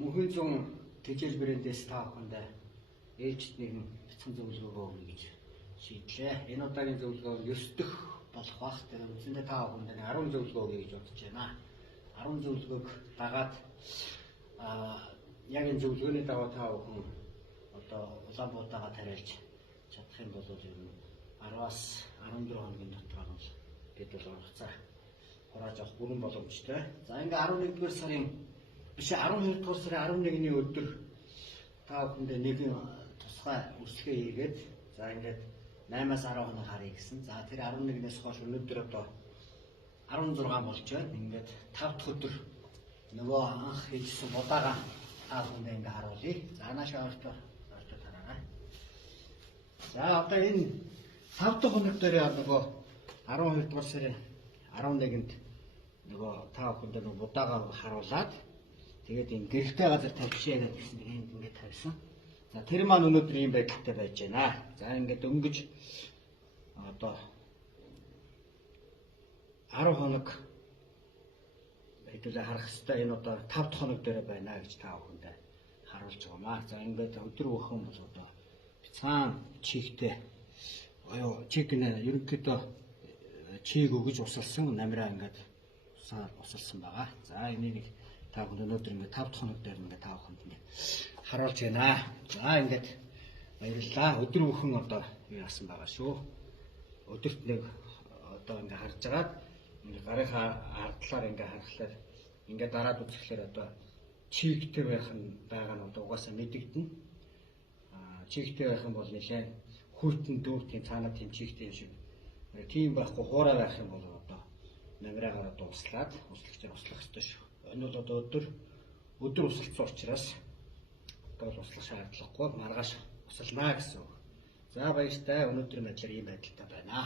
Мөнхийн зүүн тэжээл брэндээс та бүхэнд ээлжид нэгэн бяцхан зөвлөгөө өгнө гэж шийдлээ. Энэ удаагийн зөвлөгөө нь 9 дэх болох бах. Тэгэхээр үндсэндээ та бүхэнд 10 зөвлөгөө өгье гэж бодож байна. 10 зөвлөгөөг дагаад яг энэ зөвлөгөөний дагуу та бүхэн одоо Улаанбаатараа тариалж чадах юм бол ер нь 10-аас 14 хоногийн дотор бол бид бол хугацаа хурааж авах бүрэн боломжтой. За ингээ 11-р сарын биш 12-р сарын 11-ний өдөр та бүхэндээ нэгэн тусгай үсгээ хийгээд за ингээд 8-аас 10 хоног харъя гэсэн. За тэр 11-ээс хойш өнөөдөр одоо 16 болж байна. Ингээд 5 дахь өдөр нөгөө анх хийсэн удаага та бүхэндээ ингээ харуулъя. За наашаа ортой тараарай. За одоо энэ 5 дахь хоног дээр нөгөө 12-р сарын 11-нд нөгөө та бүхэндээ нөгөө удаага харуулад тэгээд энэ гэрэлтэй газар тавьшаа гэсэн энд ингээд тавьсан. За тэр маань өнөөдөр ийм байдалтай байж байна. За ингээд өнгөж одоо 10 хоног хэдүүлээ харах хэрэгтэй. Энэ одоо 5 дахь хоног дээр байна гэж та бүхэндээ харуулж байгаамаа. За ингээд өдөр бүхэн бол одоо бяцхан чигтэй оёо чиг нэ ерөнхийдөө чиг өгөж усалсан намираа ингээд усалсан байгаа. За энийг та бүхэн өнөөдөр ингээд 5 дахь хоног дээр ингээд та бүхэнд ингээд харуулж байна. За ингээд баярлалаа. Өдөр бүхэн одоо юу яасан байгаа шүү. Өдөрт нэг одоо ингээд харж агаад ингээд гарынхаа ардлаар ингээд харахаар ингээд дараад үзэхлээр одоо чигтэй байх нь байгаа нь одоо угаасаа мэдэгдэнэ. Чигтэй байх юм бол нэлээд хүйтэн дүүр тийм цаанаа тийм чигтэй юм шиг. Тийм байхгүй хуурай байх юм бол одоо намираагаар одоо услаад услагчаар услах ёстой шүү. Энэ бол одоо өдөр усалцсан учраас одоо услах шаардлагагүй маргааш усалнаа гэсэн үг. За баяртай өнөөдрийн байдлаар ийм байдалтай байна.